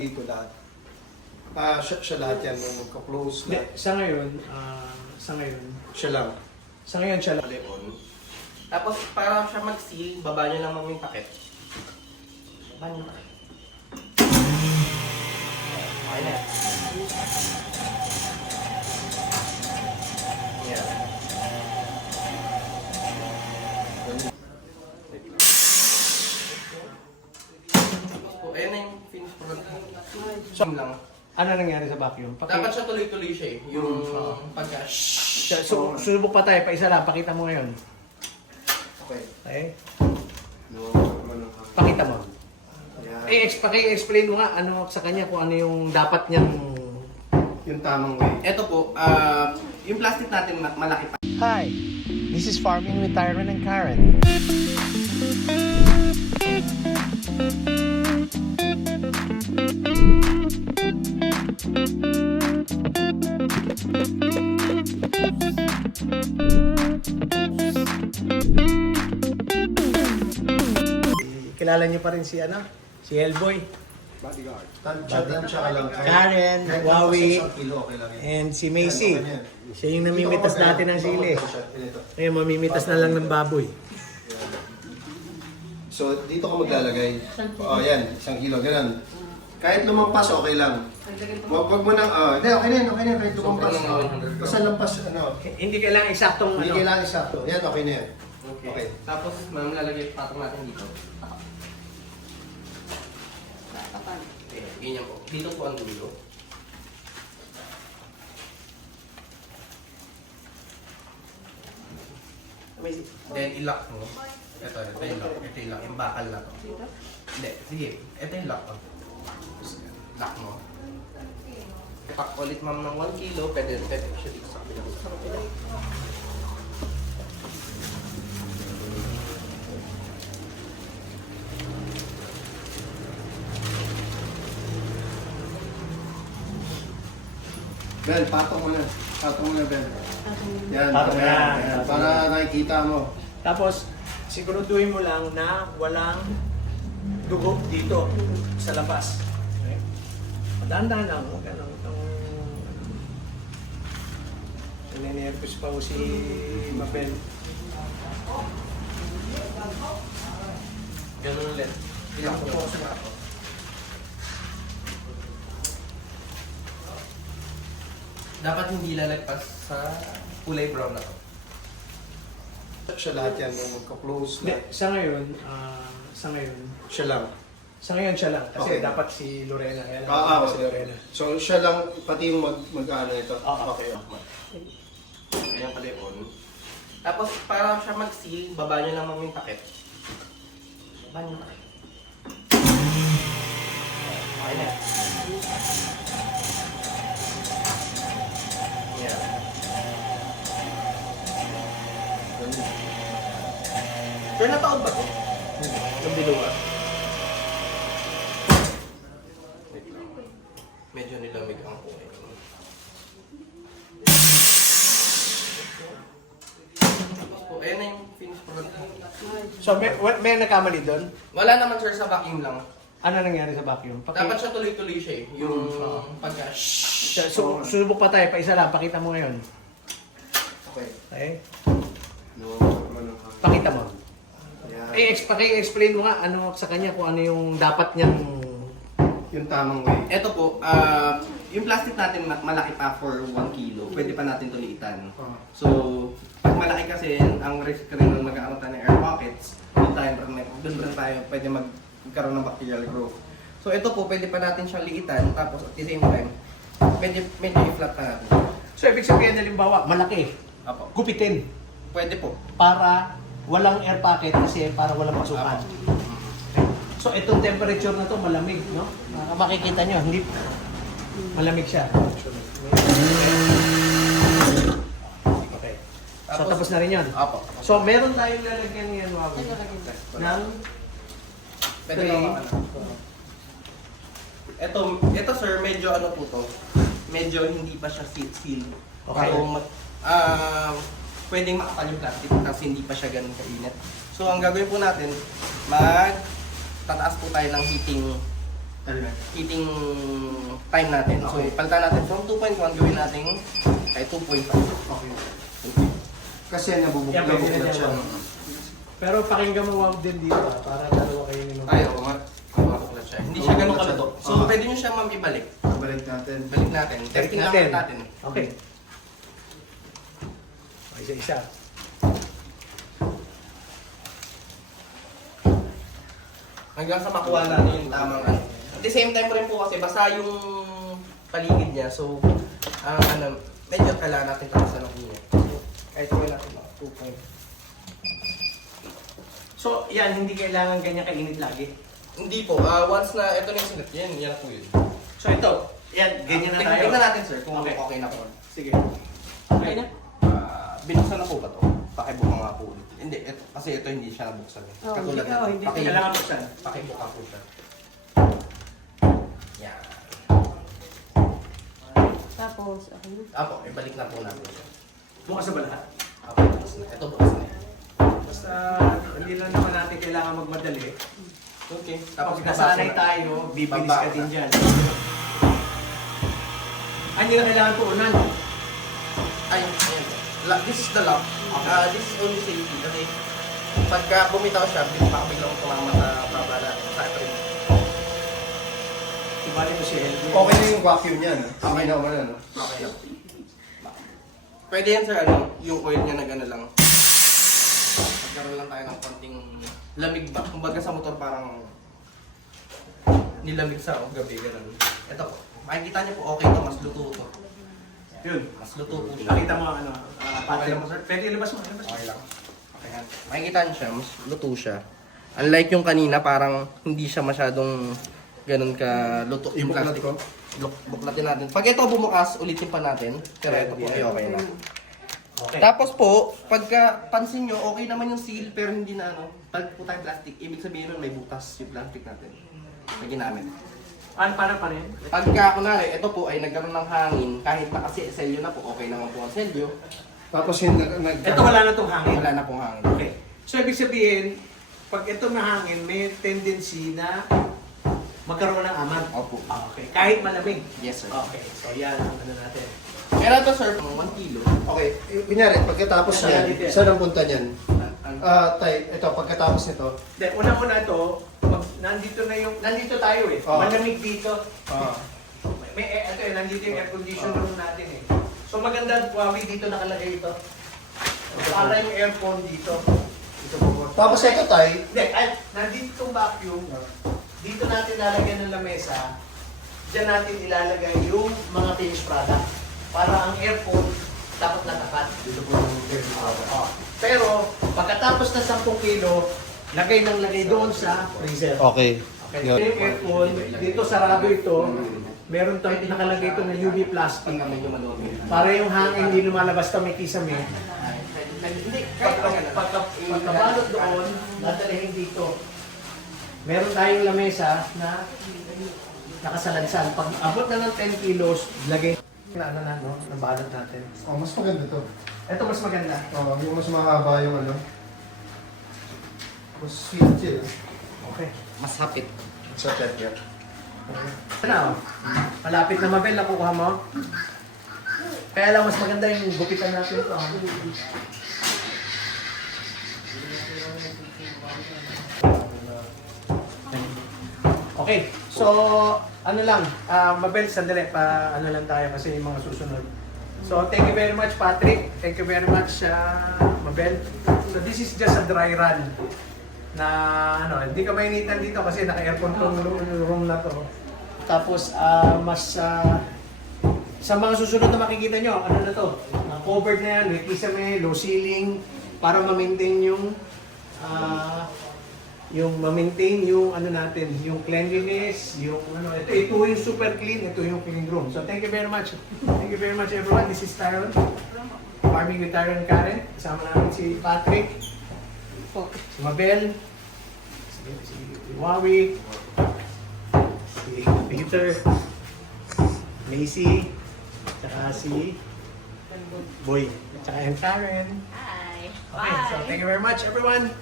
Dito lahat. Siya lahat yan, yung magka-close Hindi, lahat. sa ngayon, Siya lang. siya lang. Leon. Tapos para siya mag-seal, baba niyo lang yung packet. Baba niyo yung packet. Okay na. Yeah. Tapos po, ayan na yung finished product. So, lang. Ano nangyari sa vacuum? Dapat siya tuloy-tuloy siya eh. Yung pagka Subok pa tayo, pa isa lang, pakita mo ngayon. Okay. Okay? No, Pakita mo. Yan. Paki-explain mo nga ano sa kanya kung ano yung dapat niyang... Yung tamang way. Ito po, yung plastic natin malaki pa. Hi, this is Farming with Tyron and Karen. Kilala niyo pa rin si si Hellboy. Bodyguard. Tansya ka lang. Karen, Kahit Wawi, isang kilo, okay lang yan. and si Macy. Yan, okay yan. Siya yung namimitas Dito ka natin ng mag- sili. dito ka mag- Ngayon, mamimitas na lang ng baboy. So, dito ka maglalagay. Yan, 1 kilo, ganun. Kahit lumampas, okay lang. Wag mo nang, hindi, okay na yan, kahit lumampas. So, okay na, 100 Basta lampas, Hindi kailangan eksaktong hindi kailangan sakto. Yan, okay na yan. Okay. Tapos, ma'am, lalagay patong natin dito. Okay, ganyan po. Dito po ang dulo. Then, i-lock mo. Ito yung lock. Ito yung lock. Yung bakal na to. Hindi, sige. Ito yung lock. Lock mo. Pack ulit ma'am ng 1 kilo. Pwede siya dito sa kapila. Ben, patong mo na. Patong mo na, Ben. Yan, Patong na. yan. Para nakikita mo. Tapos, siguraduhin mo lang na walang dugo dito sa labas. Okay? Dahan-dahan lang. Huwag ka nang ninenervous pa si Mabel. Ganun ulit. Ilang po sa ako. Dapat hindi lalagpas sa kulay brown na to. Siya lahat yan, yung magka-close Hindi, lahat. sa ngayon, Siya lang. siya lang. Kasi Okay. dapat si Lorena. Kaya Oo. si Lorena. So, siya lang, pati yung mag-ano ito. Okay. Ayan pala yung on. Tapos para siya mag-seal, baba niyo lang yung packet. Baba niyo yung packet. Okay na. Yeah. Sure na taon ba to? Yung biluwa. Wait lang. Medyo nilamig ang kulay. Ayan na yung finished product. So, may nagkamali doon? Wala naman sir sa vacuum lang. Ano nangyari sa vacuum? Dapat siya tuloy-tuloy siya eh. Yung pagka Subok pa tayo, pa isa lang, pakita mo ngayon. Okay. Okay? No, Pakita mo. Yan. Paki-explain mo nga ano sa kanya kung ano yung dapat niyang... Yung tamang way. Ito po, yung plastic natin malaki pa for 1 kilo. Pwede pa natin tulitan. So, pag malaki kasi, ang risk rin ng magkakaroon tayo ng air pockets, doon rin tayo pwede magkaroon ng bacterial growth. So, ito po, pwede pa natin siyang liitan, tapos at the same time, medyo i-flat pa natin. So, ibig sabihin, halimbawa, malaki, Apo. gupitin, Pwede po. para walang air pocket kasi para walang pasukan. So, itong temperature na to malamig, no? Makikita nyo, hindi malamig siya. Okay. So, tapos na rin yun. Apo. So, meron tayong lalagyan niyan, Wawi, ng Pwede tray. ba ito sir, medyo ano po to. Medyo hindi pa siya seal. Okay. So, pwedeng makapal yung plastic kasi hindi pa siya ganun kainit. So, ang gagawin po natin, tataas po tayo ng heating heating time natin. So, palitan natin from 2.1, gawin natin kay 2.5. Okay. Kasi nabubuklat siya. Pero pakinggan mo wow din dito para dalawa kayo ni Ay, oo nga. Mabuklat siya. Hindi siya ganun kaluto. So, pwede nyo siya ma'am ibalik. Balik natin. Balik natin. Testing lang natin. Okay. Isa-isa. Hanggang sa makuha natin yung tamang ano. At the same time rin po kasi basa yung paligid niya. So, medyo kailangan natin tapasan ng inyo. Kahit gawin natin mga 2. So, yan, hindi kailangan ganyan kainit lagi. Hindi po. Once na ito na yung sinet, yan po yun. So, ito, yan, ganyan na tayo. Tingnan natin sir kung Okay. okay na po. Sige. Okay na? Binuksan na po ba ito? Pakibuka nga po ulit. Hindi, kasi ito hindi siya nabuksan. Oh, Katulad hindi, nito. hindi. Kailangan buksan. Pakibuka po siya. Yan. Tapos, ako na. Apo, ibalik na po natin siya. Bukas na ba lahat? Apo, bukas na. Ito bukas na. Basta, hindi lang naman natin kailangan magmadali. Okay. Tapos kasanay tayo, bibilis ka din dyan. Hindi na kailangan tuunan. Ayun. This is the lock. This is only safety. Kasi pagka bumitaw siya, baka biglang tumama sa baba natin. Sa atin. Ibalik mo si Helvin. Okay na yung vacuum niyan. Okay na naman ano. Okay lang. Pwede yan sir, yung oil niya na gano'n lang. Magkaroon lang tayo ng konting lamig ba? Kumbaga sa motor parang nilamig sa gabi, gano'n. Ito po. Makikita niyo po okay to, mas luto to. Yun. Mas luto po siya. Nakita mo ano, pattern mo sir. Pwede ilabas mo, ilabas mo. Okay lang. Okay yan. Makikita niyo siya, mas luto siya. Unlike yung kanina, parang hindi siya masyadong ganun ka luto yung Ibuklat plastic. ko. Buklatin natin. Pag ito bumukas, ulitin pa natin. Pero ito po ay okay na. Okay. Tapos po, pagka pansin nyo, okay naman yung seal pero hindi na ano, pag po tayo plastic, ibig sabihin nun may butas yung plastic natin na ginamit. Ano para pa rin? Pagka kunwari, ito po ay nagkaroon ng hangin, kahit pa kasi selyo na po, okay naman po ang selyo, Tapos hindi Ito wala na itong hangin. wala na pong hangin. Okay. So, ibig sabihin, pag ito mahangin, may tendency na magkaroon ng aman. Opo. Okay. Kahit malamig. Yes sir. Okay. So, yan ang ano natin. Pero ito sir, 1 kilo. Okay, kunyari, pagkatapos niyan, saan ang punta niyan? Tay, ito, pagkatapos nito. Hindi, una-una ito, nandito tayo eh. Oo. Malamig dito. Ah. Ito eh, nandito yung air condition room natin eh. So maganda, Huawei dito nakalagay ito. Para yung aircon dito. Dito po. Tapos ito, Tay, Hindi, nandito itong vacuum. Dito natin lalagyan ng lamesa. Diyan natin ilalagay yung mga finished product. Para ang aircon dapat natapat. dito po yung Oo. Pero pagkatapos na 10 kilo, lagay ng lagay doon sa freezer. Okay. Okay. Yung aircon, dito sarado ito. Meron tayong nakalagay ito ng UV plastic. Para yung hangin hindi lumalabas kami kisame. Hindi, kahit Pagkabalot doon, dadalhin dito. Meron tayong lamesa na nakasalansan. Pag abot na ng 10 kilos, lagay na no? Nabalot natin. Oh, mas maganda to. Ito mas maganda. Oh, yung mas mahaba yung ano. Mas sweet chill. Okay. mas hapit. Sa tetya. Ano? Malapit na Mabel, nakukuha mo? Kaya lang mas maganda yung gupitan natin ito. Okay, so ano lang, Mabel, sandali pa ano lang tayo kasi yung mga susunod. So thank you very much Patrick, thank you very much Mabel. So this is just a dry run na ano, hindi ka mainitan dito kasi naka-aircon tong room na to. Tapos sa mga susunod na makikita nyo, ano na to, covered na yan, may kisame, low ceiling, para ma-maintain yung ma-maintain yung ano natin, yung cleanliness, yung ano, ito yung super clean, ito yung clean room. So thank you very much. Thank you very much everyone. This is Tyron. Farming with Tyron Karen. Kasama namin si Patrick, si Mabel, si Huawei, si Peter, Macy, tsaka si Boy, tsaka and Karen. Hi. Okay, so thank you very much everyone.